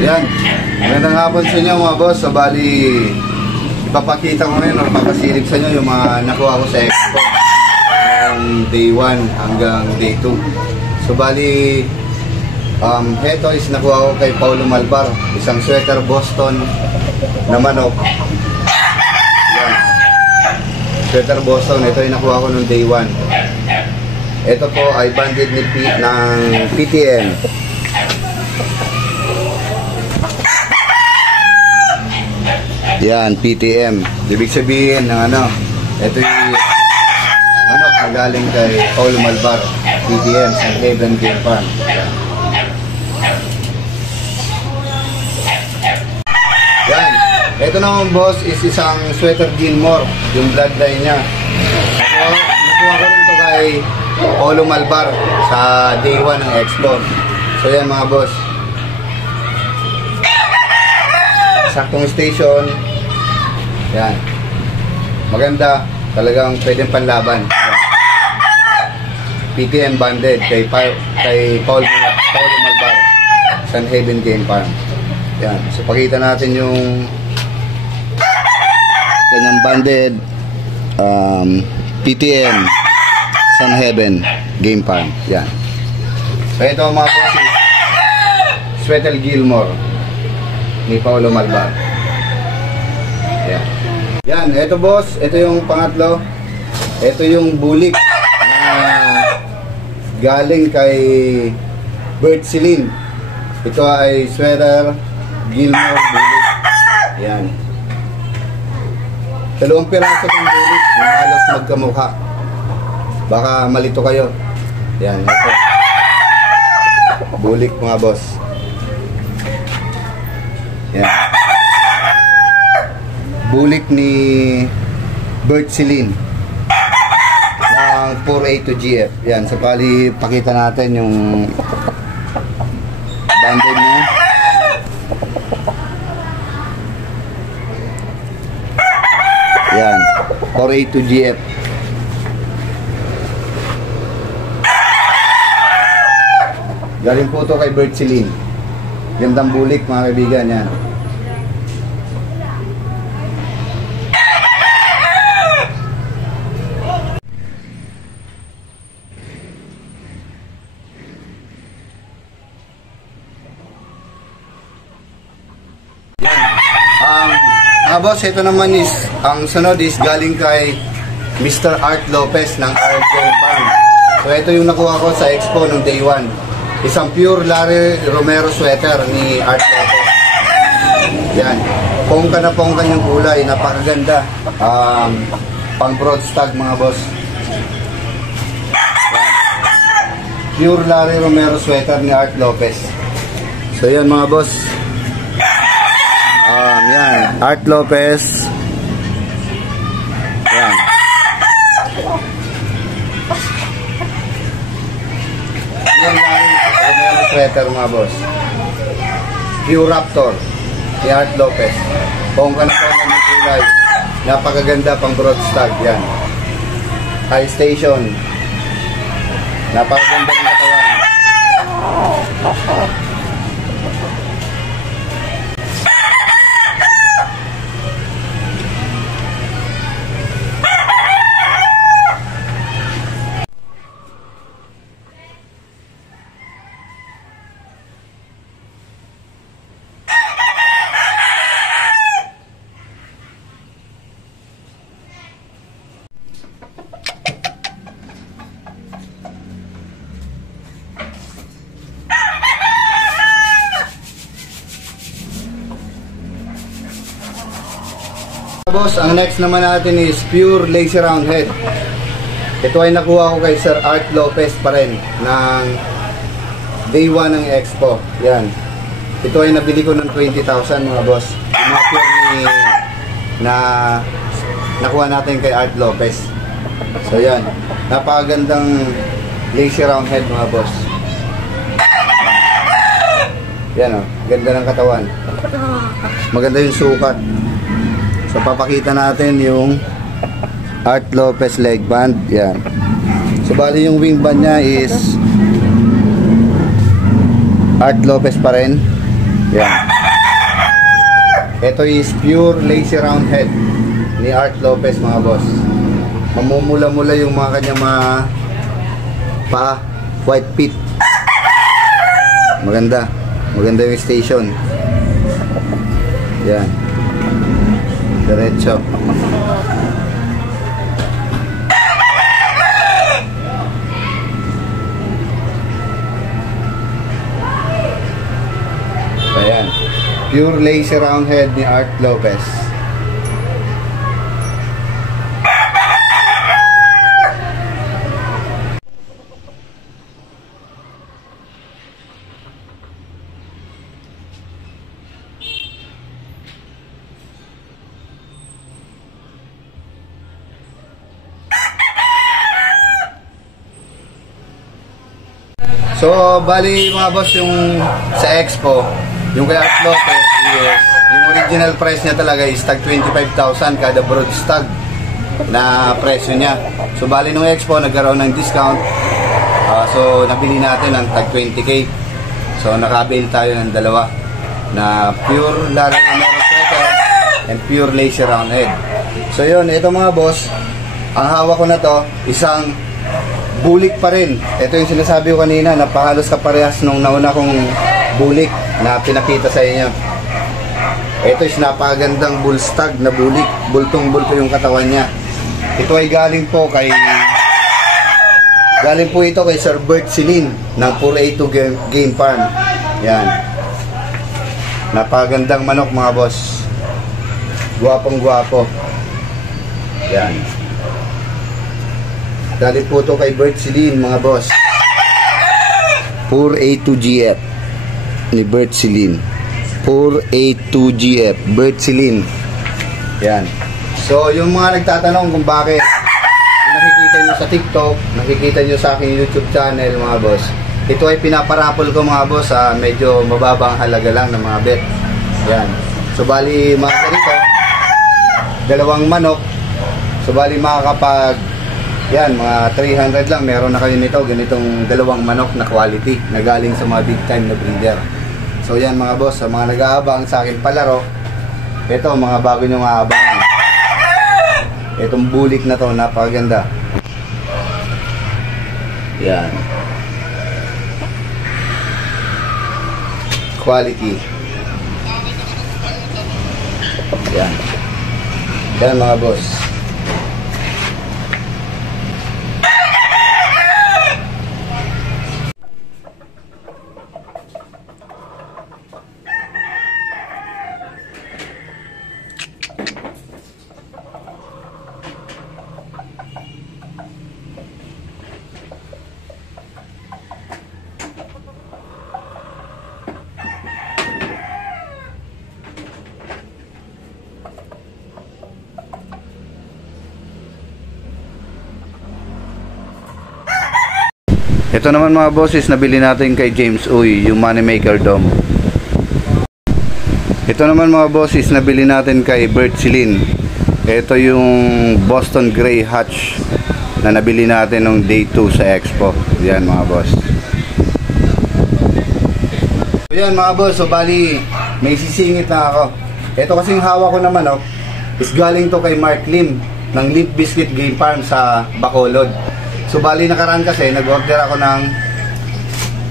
Yan. Magandang hapon sa inyo mga boss. So, bali, ipapakita ko ngayon o papasilip sa inyo yung mga nakuha ko sa expo ng day 1 hanggang day 2. So, bali, heto is nakuha ko kay Paulo Malbar. Isang sweater Boston na manok. Yan. Sweater Boston. Ito yung nakuha ko nung day 1. Ito po ay banded ng PTM. Yan, PTM. Ibig sabihin ng ano, ito yung manok na galing kay Paulo Malbar. PTM, St. Haven Game Farm. Yan. Ito naman boss is isang sweater Gilmore, yung bloodline niya. Nakuha ko rin ito kay Paulo Malbar sa day 1 ng expo. So yan mga boss. Saktong station. Yan. Maganda. Talagang pwedeng panlaban. PTM banded kay Paulo Malbar, St. Haven Game Farm. Yan. So pakita natin yung kanyang banded PTM St. Haven Game Farm. Yan. So ito mga bosses, sweater Gilmore ni Paulo Malbar. Yan. Yan, ito boss, ito yung pangatlo. Ito yung bulik na galing kay Bert Celine. Ito ay sweater Gilmore bulik. Yan. Dalawang piraso ng bulik na halos magkamukha. Baka malito kayo. Yan, ito. Bulik mga boss. Yan. Bulik ni Bert Celine ng 4A to GF. Yan, so pali pakita natin yung banded niya. Yan, 4A to GF. Galing po ito kay Bert Celine. Gandang bulik mga kaibigan. Yan. Boss, ito naman is, ang sunod is galing kay Mr. Art Lopez ng Art Game Farm. So ito yung nakuha ko sa expo ng day 1. Isang pure Larry Romero sweater ni Art Lopez. Yan. Pongka na pongka yung kulay. Napakaganda. Pang broad stag mga boss. Yan. Pure Larry Romero sweater ni Art Lopez. So yan mga boss. Yan, Art Lopez. Yan. Yan lang yung sweater mga boss. Pure Raptor ni Art Lopez. Pongka na pongka ng kulay. Napakaganda pang broad stag. Yan. High station. Napakaganda ng katawan. Boss, ang next naman natin is pure lacy round head. Ito ay nakuha ko kay Sir Art Lopez pa rin ng day 1 ng expo. Yan. Ito ay nabili ko ng 20,000 mga boss. Yung mga pure na nakuha natin kay Art Lopez. So yan. Napakagandang lacy round head mga boss. Yan o. Ganda ng katawan. Maganda yung sukat. So papakita natin yung Art Lopez leg band. Yan. So bali yung wing band niya is Art Lopez pa rin. Yan. Ito is pure lazy round head ni Art Lopez mga boss. Mamumula-mula yung mga kanyang mga paa, white pit. Maganda yung station. Yan. Diretso. Ayan. Pure lazy round head ni Art Lopez. So, bali mga boss, yung sa Expo, yung kay Art Lopez is, yung original price niya talaga is tag 25,000 kada brood stag na presyo niya. So, bali nung Expo, nagkaroon ng discount. So, nabili natin ng tag 20k. So, nakabil tayo ng dalawa na pure Laranero sweater and pure lacy round head. So, yun, ito mga boss, ang hawak ko na to, isang bulik pa rin. Ito yung sinasabi ko kanina, napahalos kaparehas nung nauna kong bulik na pinakita sa inyo. Ito is napakagandang bull stag na bulik. Bultong-bulto yung katawan niya. Ito ay galing po ito kay Sir Bert Silin ng 482 Game Farm. Yan. Napakagandang manok mga boss. Guwapong-guwapo. Yan. Galing po ito kay Bert Silin mga boss. 482 GF ni Bert Silin. 482 GF Bert Silin. Yan. So yung mga nagtatanong kung bakit nakikita nyo sa TikTok, nakikita nyo sa aking YouTube channel mga boss, ito ay pinaparapol ko mga boss sa medyo mababang halaga lang ng mga bet. Yan. So bali mga ganito, dalawang manok. So bali makakapag yan, mga 300 lang, meron na kayo nito, ganitong dalawang manok na quality, na galing sa mga big time na breeder. So yan mga boss, sa mga nag-aabang sa akin palaro, ito, mga bago nyong aabangan. Itong bulik na to, napakaganda. Yan. Quality. Yan. Yan mga boss. Ito naman mga bosses, nabili natin kay James Uy, yung Moneymaker Dome. Ito naman mga bosses, nabili natin kay Bert Silin. Ito yung Boston Grey Hatch na nabili natin nung day 2 sa Expo. Yan mga boss. So yan mga boss, so bali may sisingit na ako. Ito kasing hawak ko naman is galing to kay Mark Lim ng Limp Bizkit Game Farm sa Bacolod. So bali nakaraan kasi nag-order ako ng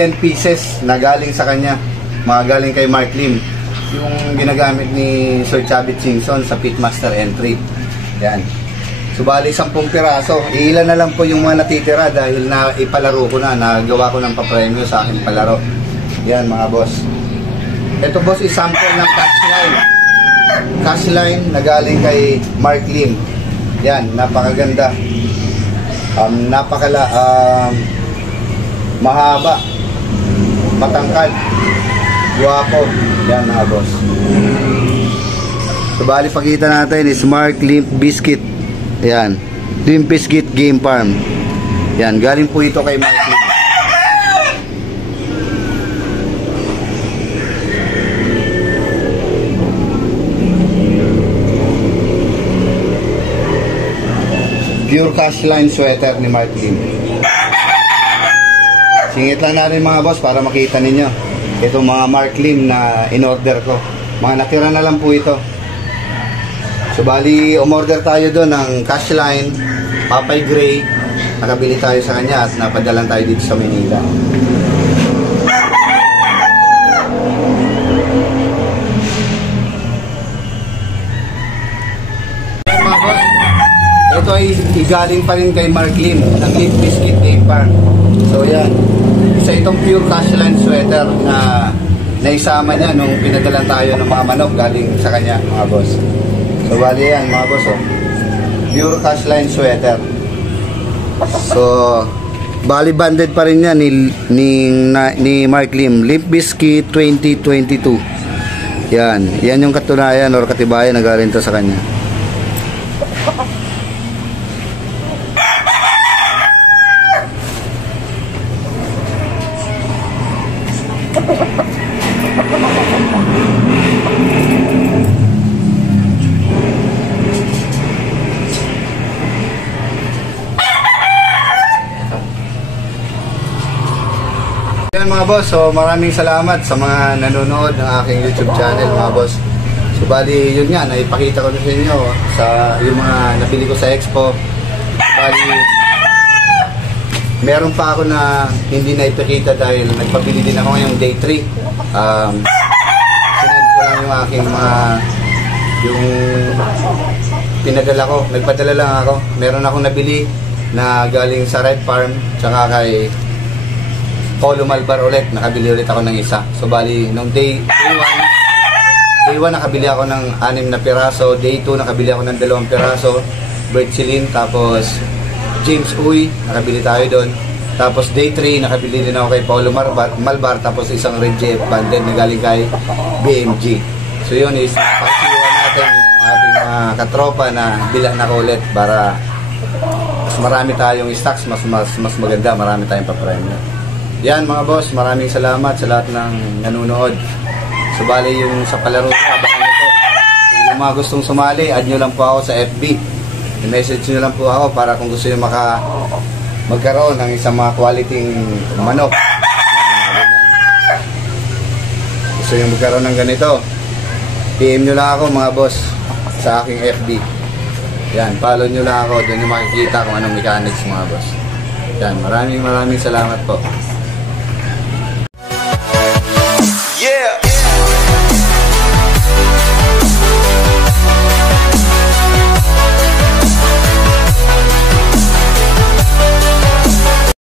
10 pieces na galing sa kanya, mga galing kay Mark Lim, yung ginagamit ni Sir Chavit Simpson sa Pitmaster Entry. Yan. So bali 10 piraso, ilan na lang po yung mga natitira dahil na ipalaro ko na, nagawa ko ng papremyo sa aking palaro. Yan mga boss. Ito boss is sample ng cash line na galing kay Mark Lim. Yan, napakaganda. Mahaba, matangkad, guwapo. Yan mga boss. So bali pakita natin is Mark Limp Bizkit. Yan, Limp Bizkit Game Farm. Yan, galing po ito kay Mark Limp. Pure cash line sweater ni Mark Lim. Singit lang natin mga boss para makita ninyo. Ito mga Mark Lim na in-order ko. Mga natira na lang po ito. So bali, umorder tayo doon ng cash line, Papay Gray. Nakabili tayo sa kanya at napadalan tayo dito sa Manila. Mga boss, ito ay igaling pa rin kay Mark Lim ng Limp Bizkit Day Park. So yan, isa itong pure cash line sweater na naisama niya nung pinadalan tayo ng mga manok galing sa kanya, mga boss. So bali yan mga boss, oh. Pure cash line sweater. So bali banded pa rin yan ni Mark Lim, Limp Bizkit 2022. Yan yung katunayan or katibayan na galing to sa kanya. Yan mga boss, so maraming salamat sa mga nanonood ng aking YouTube channel mga boss. So bali yun nga, naipakita ko na sa inyo sa yung mga nabili ko sa Expo. Bali meron pa ako na hindi na ipakita dahil nagpabili din ako ngayong day 3. Sinend ko lang yung aking mga yung pinadala ko, nagpadala lang ako. Meron akong nabili na galing sa Red Farm tsaka kay Polo Malbar ulit, nakabili ulit ako ng isa. So bali, nung day 1 nakabili ako ng 6 na piraso, day 2 nakabili ako ng 2 piraso, Bert Celine, tapos James Uy, nakabili tayo doon. Tapos day 3 nakabili din ako kay Polo Malbar, tapos isang Red Jeff banded na galing kay BMG. So yun is, pakisiwan natin yung ating mga katropa na bilang na ulit para mas marami tayong stocks, mas maganda, marami tayong pa-prime. Yan mga boss, maraming salamat sa lahat ng nanonood. So bali yung sa palaro ko, abangan nyo po. Yung mga gustong sumali, add nyo lang po ako sa FB. I-message nyo lang po ako para kung gusto nyo magkaroon ng isang mga quality manok. Gusto nyo magkaroon ng ganito, PM nyo lang ako mga boss sa aking FB. Yan, follow nyo lang ako, doon nyo makikita kung anong mechanics mga boss. Yan, maraming salamat po.